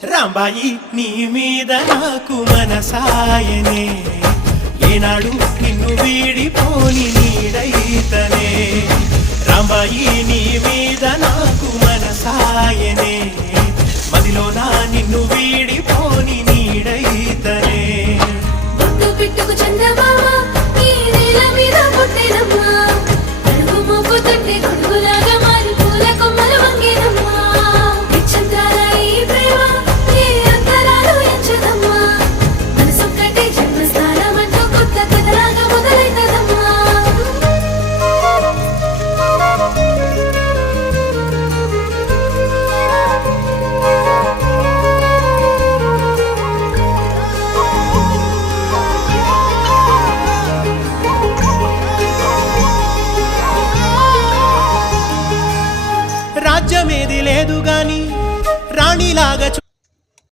రాంబాయి నీ మీద నాకు మనసాయనే ఏనాడు నిన్ను వీడిపోని నీడైతనే రాంబాయి నీ మీద నాకు మనసాయనే మదిలోన నిన్ను వీడిపోని నీడైతనే బొట్టు పెట్టుకు చందమామ ఈ నేల మీద పుట్టినమ్మా అడుగు మోపుతుంటే గొడుగులాగా మారి పూల కొమ్మలు వంగేనమ్మా విచ్ఛిన్నాల ఈ ప్రేమ ఏ అంతరాలు ఎంచదమ్మా మనసొక్కటే జన్మస్థానం అంటూ కొత్త కథలాగా మొదలైతదమ్మా రాజ్యమేది లేదు గాని రాణిలాగా